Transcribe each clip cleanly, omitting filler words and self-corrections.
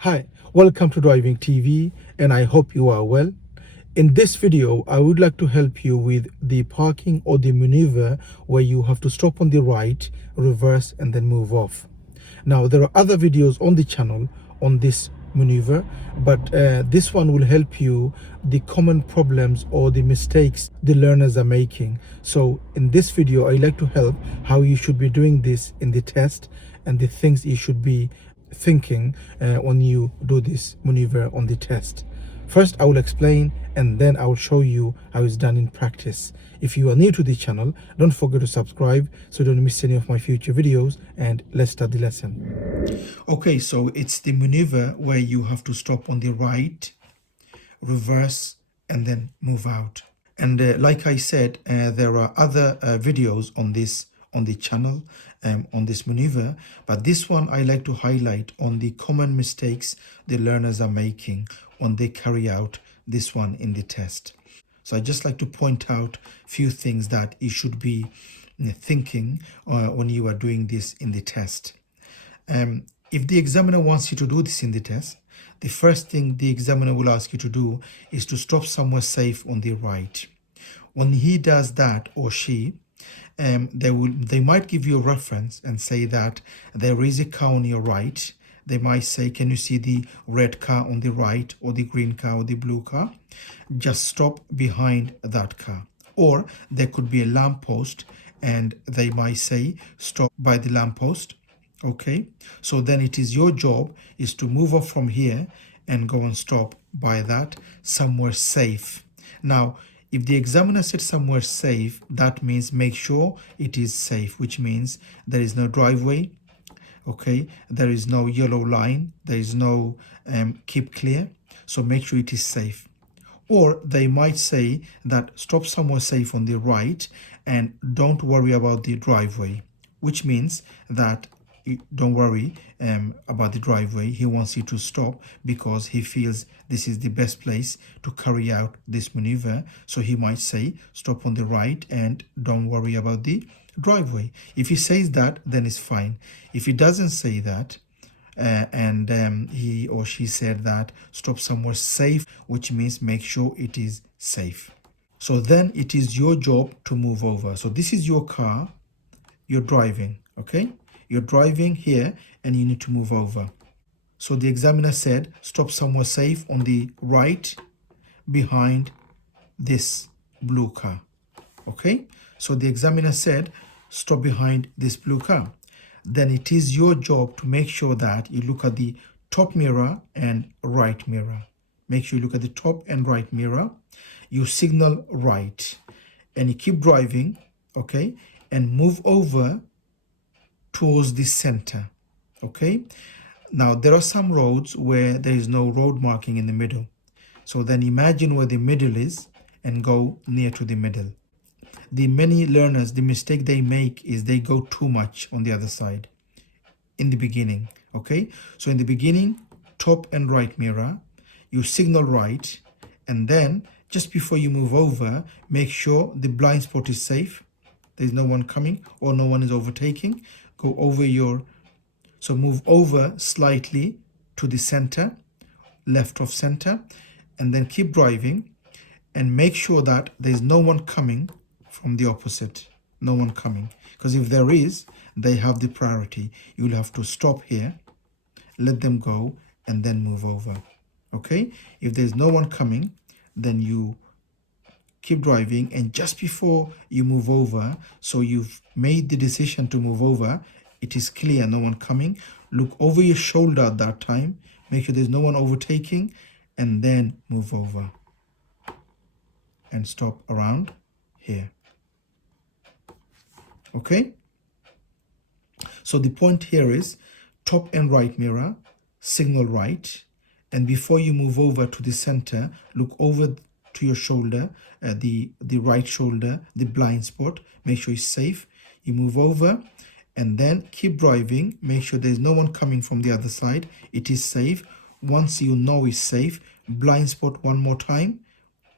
Hi, welcome to Driving TV, and I hope you are well. In this video, I would like to help you with the parking or the maneuver where you have to stop on the right, reverse, and then move off. Now, there are other videos on the channel on this maneuver, but this one will help you the common problems or the mistakes the learners are making. So in this video, I like to help how you should be doing this in the test and the things you should be thinking when you do this maneuver on the test. First, I will explain and then I will show you how it's done in practice. If you are new to the channel, don't forget to subscribe so you don't miss any of my future videos, and let's start the lesson. Okay, so it's the maneuver where you have to stop on the right, reverse, and then move out. And like I said, there are other videos on the channel on this maneuver, but this one I like to highlight on the common mistakes the learners are making when they carry out this one in the test. So I just like to point out a few things that you should be thinking when you are doing this in the test. If the examiner wants you to do this in the test, the first thing the examiner will ask you to do is to stop somewhere safe on the right. When he does that, or she, they might give you a reference and say that there is a car on your right. They might say, can you see the red car on the right, or the green car, or the blue car? Just stop behind that car. Or there could be a lamppost and they might say, stop by the lamppost. Okay, so then it is your job is to move off from here and go and stop by that somewhere safe. Now, if the examiner said somewhere safe, that means make sure it is safe, which means there is no driveway, okay, there is no yellow line, there is no keep clear, so make sure it is safe. Or they might say that stop somewhere safe on the right and don't worry about the driveway, which means that don't worry about the driveway. He wants you to stop because he feels this is the best place to carry out this maneuver. So he might say stop on the right and don't worry about the driveway. If he says that, then it's fine. If he doesn't say that, and he or she said that stop somewhere safe, which means make sure it is safe. So then it is your job to move over. So this is your car, you're driving, okay? You're driving here and you need to move over. So the examiner said stop somewhere safe on the right behind this blue car, okay? So the examiner said stop behind this blue car. Then it is your job to make sure that you look at the top mirror and right mirror. Make sure you look at the top and right mirror. You signal right and you keep driving, okay? And move over towards the center, okay? Now, there are some roads where there is no road marking in the middle. So then imagine where the middle is and go near to the middle. The many learners, the mistake they make is they go too much on the other side in the beginning, okay? So in the beginning, top and right mirror, you signal right, and then just before you move over, make sure the blind spot is safe. There's no one coming or no one is overtaking. Go over so move over slightly to the center, left of center, and then keep driving and make sure that there's no one coming from the opposite. No one coming. Because if there is, they have the priority. You'll have to stop here, let them go, and then move over. Okay? If there's no one coming, then you keep driving, and just before you move over, so you've made the decision to move over, it is clear, no one coming, look over your shoulder at that time, make sure there's no one overtaking, and then move over and stop around here. Okay, so the point here is top and right mirror, signal right, and before you move over to the center, look over to your shoulder, the right shoulder, the blind spot, make sure it's safe. You move over and then keep driving, make sure there's no one coming from the other side, it is safe. Once you know it's safe, blind spot one more time,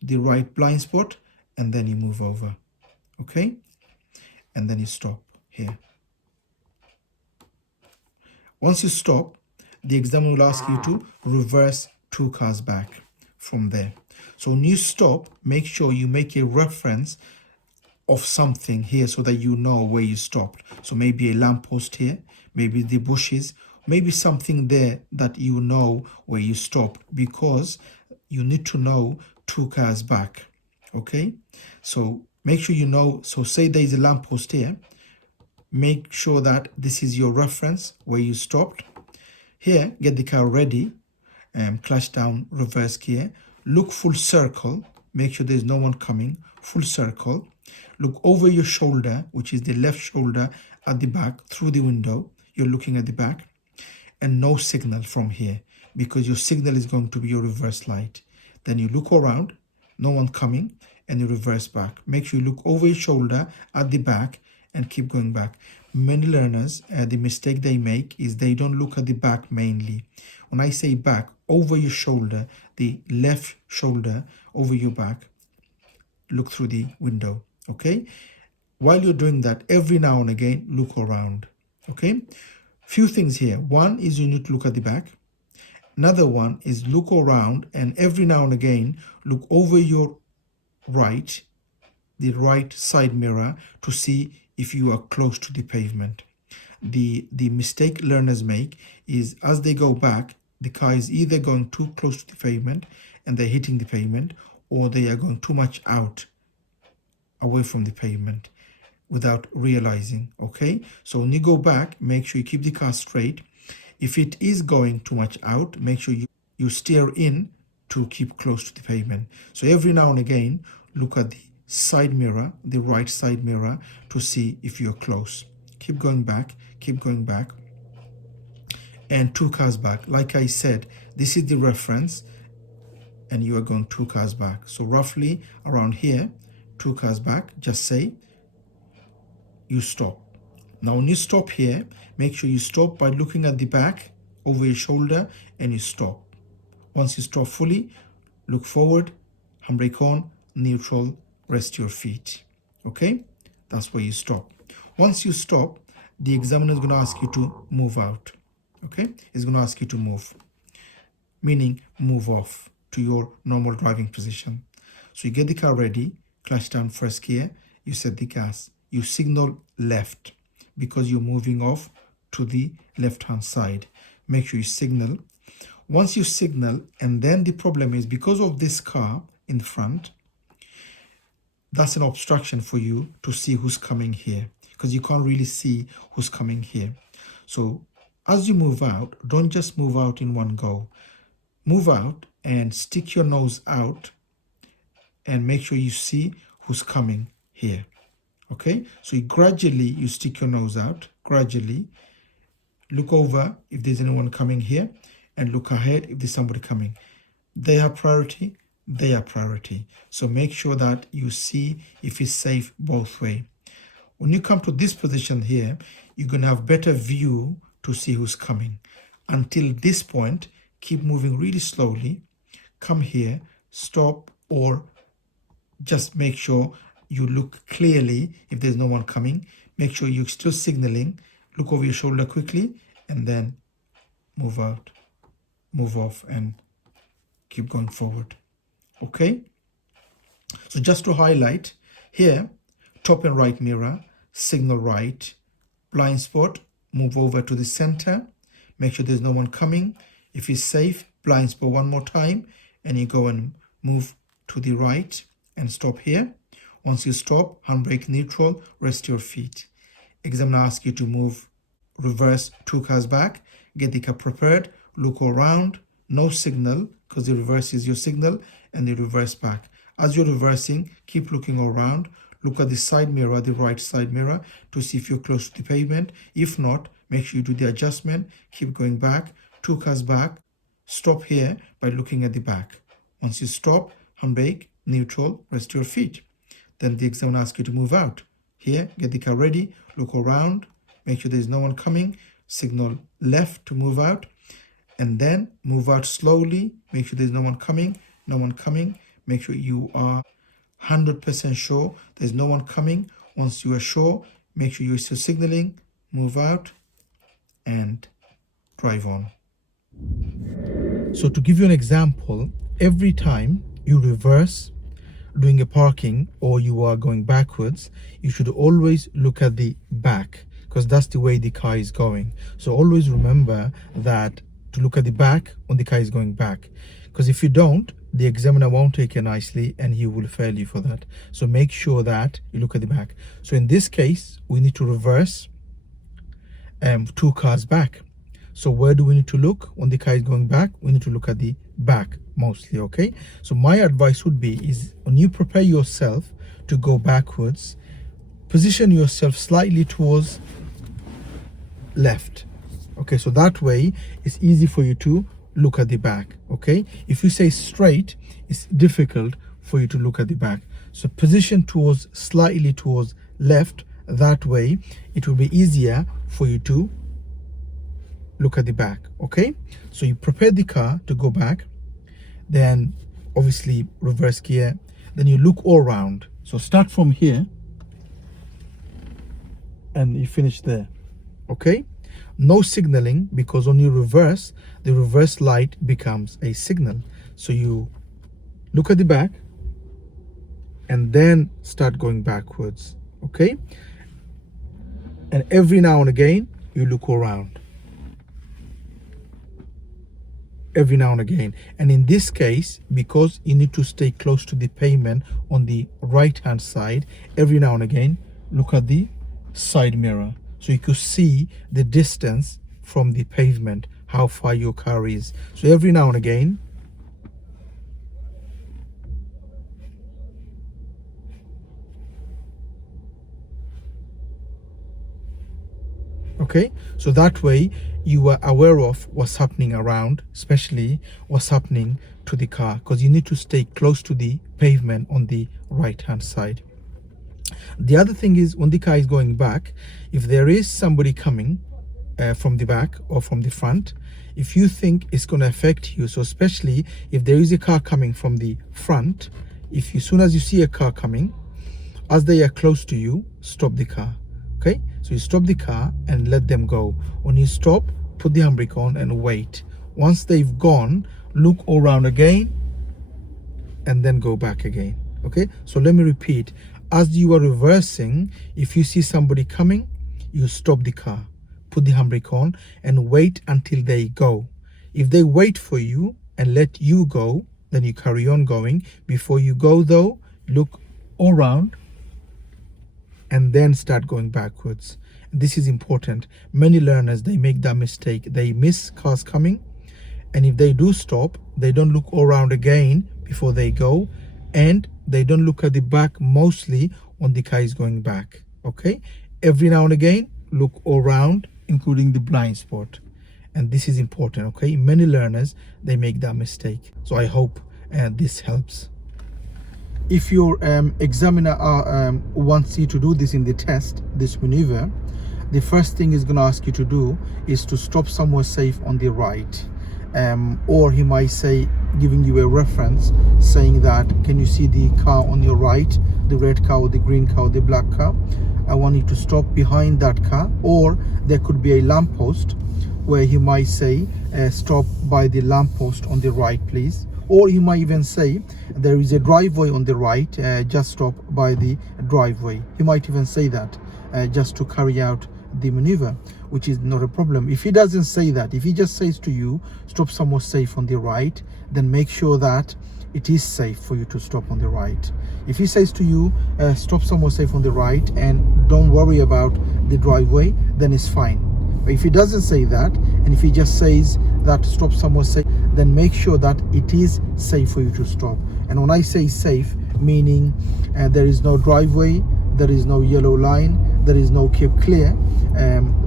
the right blind spot, and then you move over, okay? And then you stop here. Once you stop, the examiner will ask you to reverse 2 cars back from there. So when you stop, make sure you make a reference of something here so that you know where you stopped. So maybe a lamppost here, maybe the bushes, maybe something there that you know where you stopped, because you need to know 2 cars back. Okay, so make sure you know. So say there is a lamppost here, make sure that this is your reference where you stopped. Here, get the car ready, clutch down, reverse gear, look full circle, make sure there's no one coming, full circle, look over your shoulder, which is the left shoulder at the back, through the window, you're looking at the back, and no signal from here, because your signal is going to be your reverse light. Then you look around, no one coming, and you reverse back. Make sure you look over your shoulder at the back and keep going back. Many learners, the mistake they make is they don't look at the back mainly. When I say back, over your shoulder, the left shoulder over your back, look through the window. Okay, while you're doing that, every now and again look around. Okay, few things here. One is you need to look at the back. Another one is look around, and every now and again look over your right, the right side mirror, to see if you are close to the pavement. The mistake learners make is as they go back, the car is either going too close to the pavement and they're hitting the pavement, or they are going too much out away from the pavement without realizing. Okay, so when you go back, make sure you keep the car straight. If it is going too much out, make sure you steer in to keep close to the pavement. So every now and again, look at the side mirror, the right side mirror, to see if you're close. Keep going back, and 2 cars back. Like I said, this is the reference, and you are going 2 cars back. So roughly around here, 2 cars back, just say you stop. Now when you stop here, make sure you stop by looking at the back over your shoulder, and you stop. Once you stop fully, look forward, handbrake on, neutral, rest your feet. Okay, that's where you stop. Once you stop, the examiner is going to ask you to move out. Okay, he's going to ask you to move, meaning move off to your normal driving position. So you get the car ready, clutch down, first gear, you set the gas, you signal left because you're moving off to the left hand side. Make sure you signal. Once you signal, and then the problem is because of this car in front, that's an obstruction for you to see who's coming here, because you can't really see who's coming here. So as you move out, don't just move out in one go. Move out and stick your nose out and make sure you see who's coming here. Okay, so you stick your nose out, gradually look over if there's anyone coming here, and look ahead if there's somebody coming. They are priority. So make sure that you see if it's safe both way. When you come to this position here, you're going to have better view to see who's coming. Until this point, keep moving really slowly. Come here, stop, or just make sure you look clearly if there's no one coming. Make sure you're still signaling. Look over your shoulder quickly, and then move out, move off, and keep going forward. Okay, so just to highlight here, top and right mirror, signal right, blind spot, move over to the center, make sure there's no one coming. If it's safe, blind spot one more time, and you go and move to the right and stop here. Once you stop, handbrake neutral, rest your feet. Examiner asks you to move, reverse 2 cars back, get the car prepared, look around, no signal, because the reverse is your signal, and you reverse back. As you're reversing, keep looking around, look at the side mirror, the right side mirror, to see if you're close to the pavement. If not, make sure you do the adjustment, keep going back, 2 cars back, stop here by looking at the back. Once you stop, handbrake, neutral, rest your feet. Then the examiner asks you to move out. Here, get the car ready, look around, make sure there's no one coming, signal left to move out, and then move out slowly, make sure there's no one coming, make sure you are 100% sure there's no one coming. Once you are sure, make sure you're still signaling, move out, and drive on. So to give you an example, every time you reverse doing a parking or you are going backwards, you should always look at the back, because that's the way the car is going. So always remember that, to look at the back when the car is going back, because if you don't, the examiner won't take it nicely and he will fail you for that. So make sure that you look at the back. So in this case, we need to reverse 2 cars back. So where do we need to look when the car is going back? We need to look at the back mostly, okay? So my advice would be is, when you prepare yourself to go backwards, position yourself slightly towards left, okay? So that way it's easy for you to look at the back, okay? If you say straight, it's difficult for you to look at the back. So position towards slightly towards left, that way it will be easier for you to look at the back, okay? So you prepare the car to go back, then obviously reverse gear, then you look all around. So start from here and you finish there, okay? No signaling, because when you reverse, the reverse light becomes a signal. So you look at the back and then start going backwards, okay? And every now and again you look around, every now and again. And in this case, because you need to stay close to the pavement on the right hand side, every now and again look at the side mirror, so you could see the distance from the pavement, how far your car is. So every now and again okay, so that way you are aware of what's happening around, especially what's happening to the car, because you need to stay close to the pavement on the right hand side. The other thing is, when the car is going back, if there is somebody coming from the back or from the front, if you think it's going to affect you, so especially if there is a car coming from the front, if you, as soon as you see a car coming, as they are close to you, stop the car, okay? So you stop the car and let them go. When you stop, put the handbrake on and wait. Once they've gone, look all around again and then go back again, okay? So let me repeat. As you are reversing, if you see somebody coming, you stop the car, put the handbrake on and wait until they go. If they wait for you and let you go, then you carry on going. Before you go though, look all around and then start going backwards. This is important. Many learners, they make that mistake. They miss cars coming, and if they do stop, they don't look all around again before they go, and they don't look at the back mostly when the car is going back, okay? Every now and again, look all around, including the blind spot. And this is important, okay? Many learners, they make that mistake. So I hope this helps. If your examiner wants you to do this in the test, this maneuver, the first thing he's going to ask you to do is to stop somewhere safe on the right. Or he might say, giving you a reference, saying that, can you see the car on your right, the red car or the green car or the black car? I want you to stop behind that car. Or there could be a lamppost where he might say, stop by the lamppost on the right, please. Or he might even say, there is a driveway on the right, just stop by the driveway. He might even say that just to carry out the maneuver, which is not a problem. If he doesn't say that, if he just says to you, stop somewhere safe on the right, then make sure that it is safe for you to stop on the right. If he says to you, stop somewhere safe on the right and don't worry about the driveway, then it's fine. But if he doesn't say that, and if he just says that stop somewhere safe, then make sure that it is safe for you to stop. And when I say safe, meaning there is no driveway, there is no yellow line, there is no keep clear,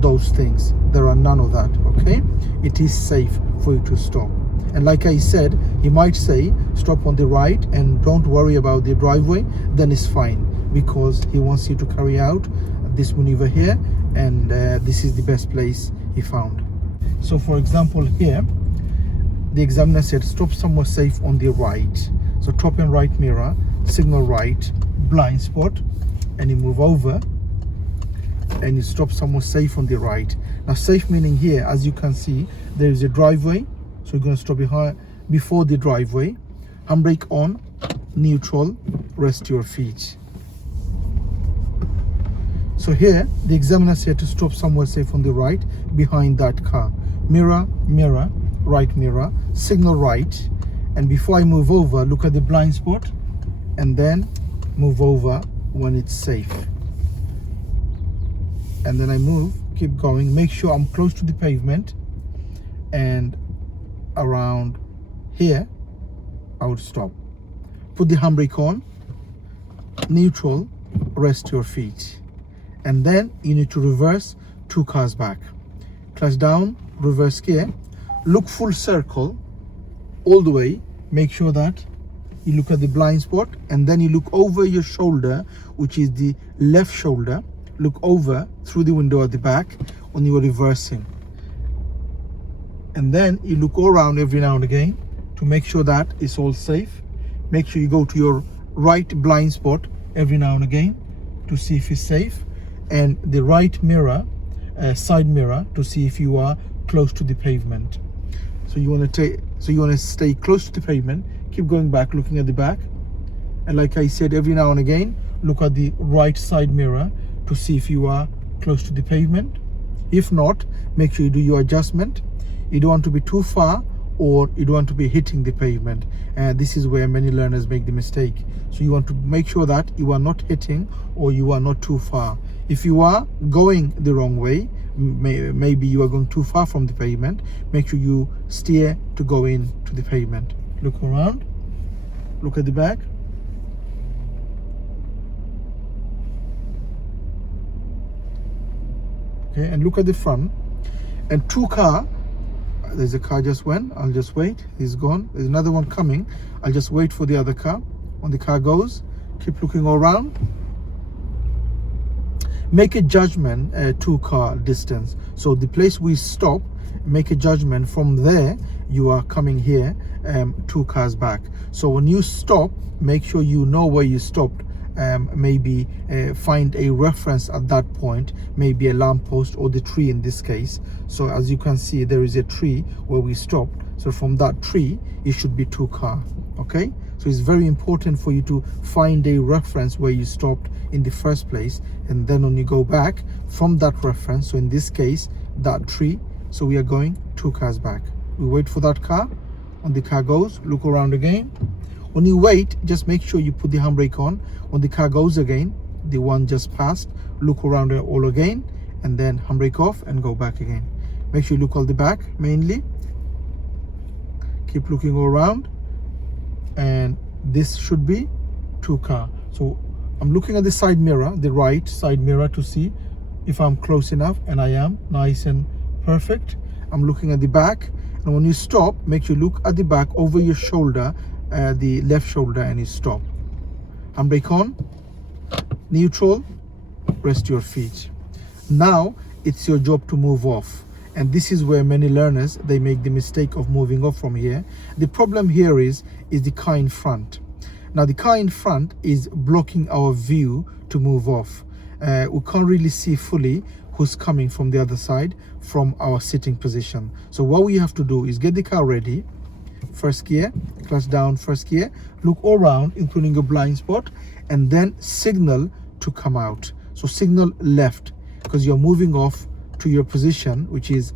those things, there are none of that, okay? It is safe for you to stop. And like I said, he might say stop on the right and don't worry about the driveway, then it's fine, because he wants you to carry out this maneuver here, and this is the best place he found. So for example here, the examiner said stop somewhere safe on the right. So top and right mirror, signal right, blind spot, and you move over and you stop somewhere safe on the right. Now safe meaning here, as you can see, there is a driveway, So you're going to stop before the driveway. Handbrake on, neutral, rest your feet. So here the examiner said to stop somewhere safe on the right behind that car. Mirror, mirror, right mirror, signal right, and before I move over, look at the blind spot and then move over when it's safe. And then I move, keep going, make sure I'm close to the pavement, and around here I would stop. Put the handbrake on, neutral, rest your feet, and then you need to reverse 2 cars back. Clutch down, reverse gear, look full circle all the way, make sure that you look at the blind spot, and then you look over your shoulder, which is the left shoulder. Look over through the window at the back when you are reversing, and then you look all around every now and again to make sure that it's all safe. Make sure you go to your right blind spot every now and again to see if it's safe, and the right mirror, side mirror, to see if you are close to the pavement. So you want to stay close to the pavement, keep going back, looking at the back, and like I said, every now and again look at the right side mirror to see if you are close to the pavement. If not, make sure you do your adjustment. You don't want to be too far, or you don't want to be hitting the pavement, and this is where many learners make the mistake. So you want to make sure that you are not hitting or you are not too far. If you are going the wrong way, maybe you are going too far from the pavement, make sure you steer to go in to the pavement. Look around, look at the back, okay, and look at the front. And 2 car, there's a car just went, I'll just wait, he's gone. There's another one coming, I'll just wait for the other car. When the car goes, keep looking all around. Make a judgment, 2 car distance. So the place we stop, make a judgment from there, you are coming here 2 cars back. So when you stop, make sure you know where you stopped. Maybe find a reference at that point, maybe a lamppost or the tree in this case. So as you can see, there is a tree where we stopped. So from that tree, it should be 2 car. Okay, so it's very important for you to find a reference where you stopped in the first place, and then when you go back from that reference, so in this case that tree, so we are going 2 cars back. We wait for that car. When the car goes, look around again. When you wait, just make sure you put the handbrake on. When the car goes again, the one just passed, look around it all again, and then handbrake off and go back again. Make sure you look at the back mainly, keep looking all around, and this should be 2 car. So I'm looking at the side mirror, the right side mirror, to see if I'm close enough, and I am, nice and perfect. I'm looking at the back, and when you stop, make sure you look at the back over your shoulder, the left shoulder, and you stop. Handbrake on, neutral, rest your feet. Now it's your job to move off, and this is where many learners, they make the mistake of moving off from here. The problem here is the car in front. Now the car in front is blocking our view to move off. We can't really see fully who's coming from the other side from our sitting position. So what we have to do is get the car ready, first gear, clutch down, first gear, look all around including a blind spot, and then signal to come out. So signal left, because you're moving off to your position, which is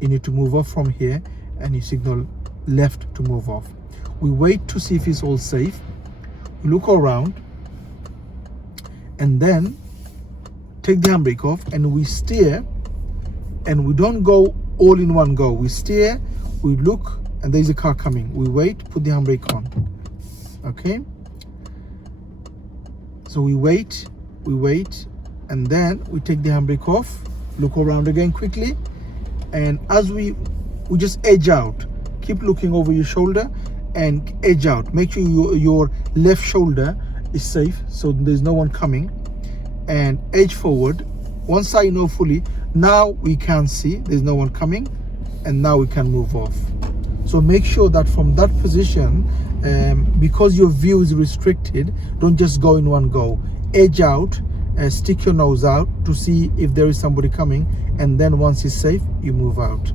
you need to move off from here, and you signal left to move off. We wait to see if it's all safe. We look around, and then take the handbrake off, and we steer, and we don't go all in one go. We steer, we look, and there's a car coming. We wait, put the handbrake on. Okay, so we wait, and then we take the handbrake off, look around again quickly, and as we just edge out. Keep looking over your shoulder and edge out. Make sure your left shoulder is safe, so there's no one coming, and edge forward. Once I know fully, now we can see there's no one coming, and now we can move off. So make sure that from that position, because your view is restricted, don't just go in one go. Edge out, stick your nose out to see if there is somebody coming, and then once it's safe, you move out.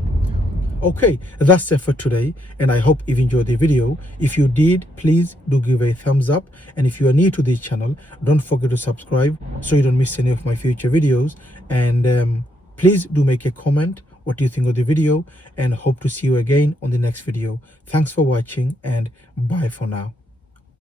Okay, that's it for today, and I hope you've enjoyed the video. If you did, please do give a thumbs up, and if you are new to this channel, don't forget to subscribe so you don't miss any of my future videos. And please do make a comment what do you think of the video, and hope to see you again on the next video. Thanks for watching, and bye for now.